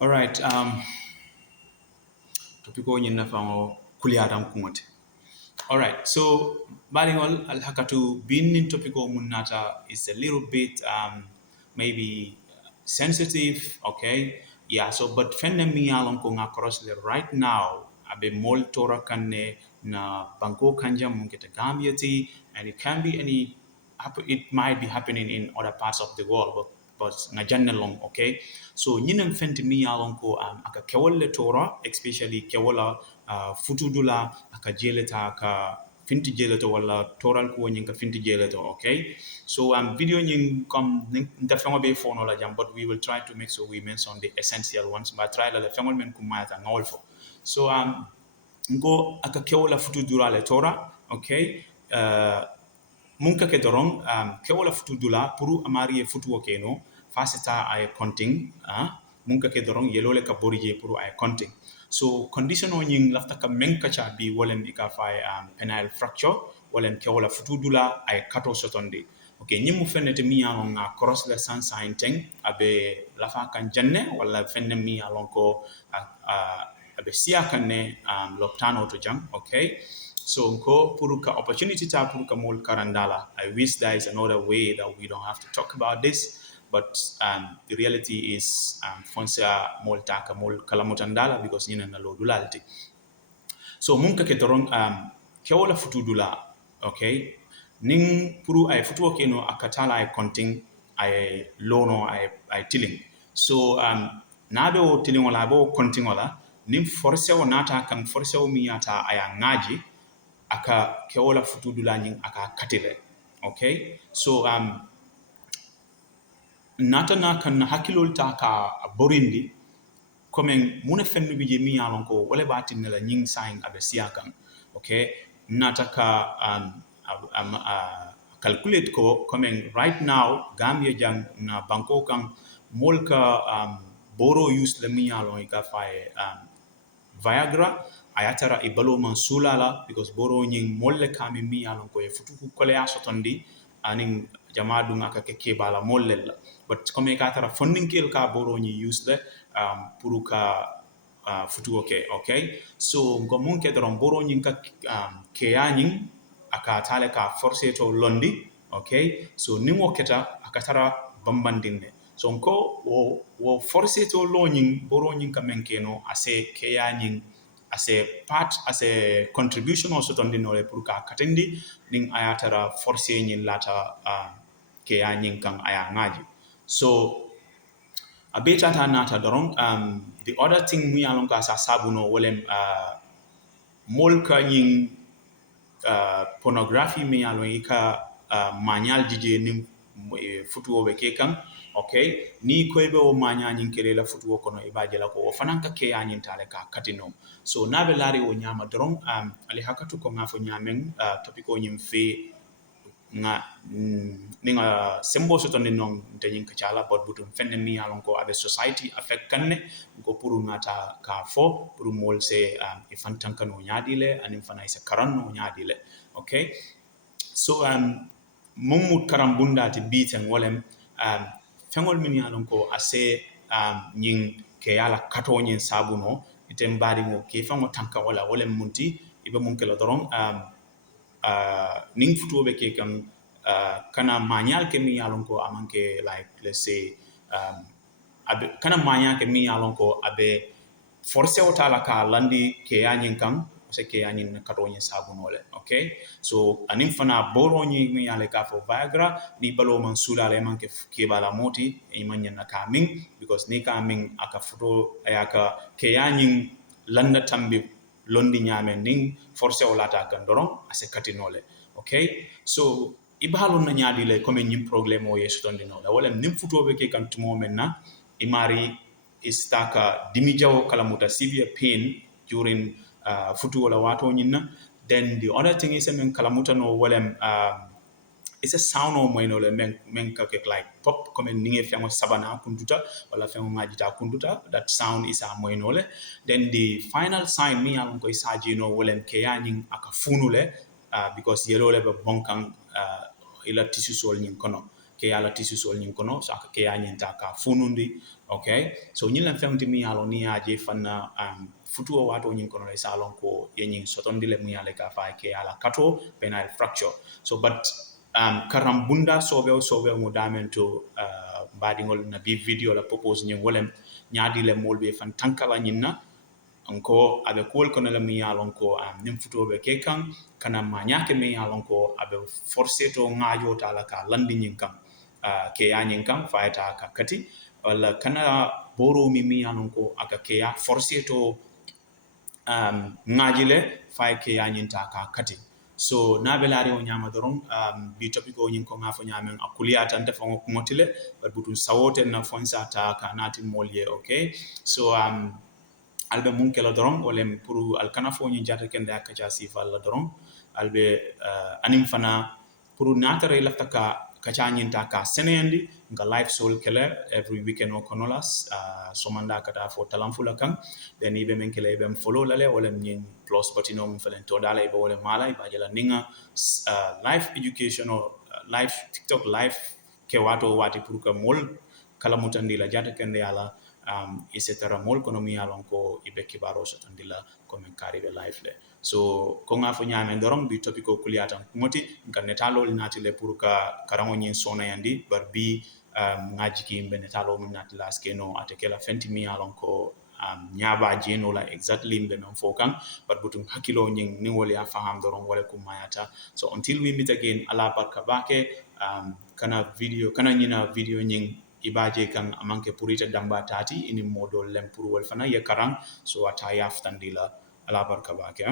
All right. Topiko nyina fango kuliatam kumote. All right. So, Baringol al hakatu bin in topiko munata is a little bit maybe sensitive. Okay. Yeah. So, but fenne mi alon ko across the right now abe mol tora kanne na banko kanja mungete Gambia ti, and it can be any. It might be happening in other parts of the world, but nga janne long. Okay. So nyinem fenti mi alon ko aka kewolle tora, especially kewola futudula aka jeleta aka finti jeleto wala toral ko nyin ka finti jeleto. Okay. So video nyin come nda fengo be phone la jam, but we will try to make sure we mention the essential ones, but try la fengo men kumata ngolfo. So ngo aka kewola futudula le tora. Okay. Munka ke dorong ke wala futu dula puru amari e futu okeno fasita ay counting munka ke dorong yelole ka borije puru ay counting. So condition on yin lafta ka menka cha bi wolen ika fay penile fracture wolen ke wala futu dula ay kato sotonde. Okay, nyimu fenete mi alon nga cross the sun sign teng abe lafa kan janne wala fenne mi alon ko abe siya kanne loptano to jang. Okay. So ko puruka opportunity ta puruka mol karandala. I wish there is another way that we don't have to talk about this, but the reality is fonsa mol taka mol kalamutandala because nina na lodulalti. So munka ke dorong kewola futudula, okay? Ning puru ay futu ke no akatala ay konting ay lono ay tiling. So nabe o tiling wala bo konting wala ning forse o nata kan forse o miyata ay ngaji aka kewola futudula nying aka katile. Okay? So nata na kan hakilol ta ka borindi comme muna fennu bije mi yalon ko wala batin la nying sign abe siakan. Okay? Nata ka calculate ko comme right now Gambia jang na banko kan molka boro use le mi yalon ka fay Viagra ayatara ibalo man sulala because boro nyin molle kami mi alon ko e futuku kole asotondi anin jamadu ngaka ke bala molle la but comme ka tara funding kel ka boro nyi use le puruka futu okay so ngo mun ke doron boro nyin ka ke yanyin aka tale ka force to londi okay so ningo keta aka tara bambandinde so ko wo force to loñing boro ñing ka menkeno ase keya ñing ase part ase contribution also to ndino le pour ka katendi ning ayatara force ñin lata keya ñing kan aya ngaji so a beta ta nata doron the other thing mi alon ka sa sabuno wolem mol ka ñing pornography mi alon ika manual dj nim futuwo be ke kan okay ni ko be o manya nyin kele la futuwo kono e baje la ko o fanan ka ke anyin tale ka katino so na be lari o nyama dron ali hakatu ko ngafo nyamen topiko nyim fe nga ninga sembo so ton non te nyin ka chala bot butum fenne mi alon ko abe society affect kanne ko puru ngata ka fo puru mol se e fantan kanu nyaadile anin fana isa karanno nyaadile okay so mummut karambunda ti biten wolem fengol min yalon ko ase nyin ke yala kato nyin sabuno item bari mo ke fango tanka wala wolem munti ibe mun kala doron ning futobe ke kan kana manyal ke mi yalon ko amanke like let's say kana manya ke mi yalon ko abe force o tala ka landi ke yanyin kan se ke yanyin kato nyin sabuno le okay so anin fana boro nyi mi yale ka fo Viagra ni balo man sulale man ke bala moti e man na ka min because ni ka min aka futo ayaka ke yanyin landa tambi londi nyame ning force o lata kan doron ase katinole okay so ibalo na nyaadi le comme nyim problème o yeso tondi no la wala nim futobe ke kan tumo menna imari istaka dimijawo kalamuta severe pain during futu wala wato nyinna then the other thing is men kalamuta no walem it's a sound o moyno le men ka ke like pop comme ninge fiango sabana kunduta wala fiango ngajita kunduta that sound is a moyno le then the final sign mi alon ko isaji no walem ke yanin aka funule because yellow le bonkan ila tissue sol nyin kono ke ala tissu sol nyin kono so aka ke ya nyin ta ka funundi okay so nyin la femti mi alo ni aje fanna futuo wato nyin kono le salon ko ye nyin sotondile mu yale ka fa ke ala kato penile fracture so but karambunda sobe mo damen to badingol na bi video la propose nyin wolem nyaadi le molbe fan tankala nyinna anko abe kuol kono la mi yalon ko nim futobe ke kan kana ma nyake mi yalon ko abe forcé to ngajo tala ka landi nyin kan ke ya nyin kan faita ka kati wala kana boro mi yalon ko aka ke ya forcé to ngajile fay ke ya nyin ta ka kati so na belari o nyama doron bi topic o nyin ko ngafo nyamen akuliya tan te fango ngotile but butu sawote na fonsa ta ka nati molye okay so albe mun kela doron wolem pour alkana fo nyi jata kende akacha sifal la doron albe anim fana pour natare lafta ka kacha nyinta ka senendi nga live soul kele every weekend o konolas somanda kata fo talamfula kan then ibe men kele ibe follow lale wolem nyin plus batino mun felen to dala ibe wolem mala ibe jela ninga live education or live TikTok live ke wato wati pour que mol kala mutandi la jata kende ala isetara mol kono mi alon ko ibe kibaro sotandila komen karibe life le so ko nga fo nyame dorom bi topico kuliata ngoti ngan netalo nati le pour ka karango nyin sona yandi bar bi ngaji ki mbe netalo min nati la skeno atekela fenti mi alon ko nyaba jeno la exactly mbe men fokan but butum hakilo nyin ni woli afaham dorom wala ko mayata so until we meet again ala barka bake kana nyina video nyin ibaje kan amanke purita damba tati ini modol lem purwal fana ye karang so ata yaftandila ala barka bake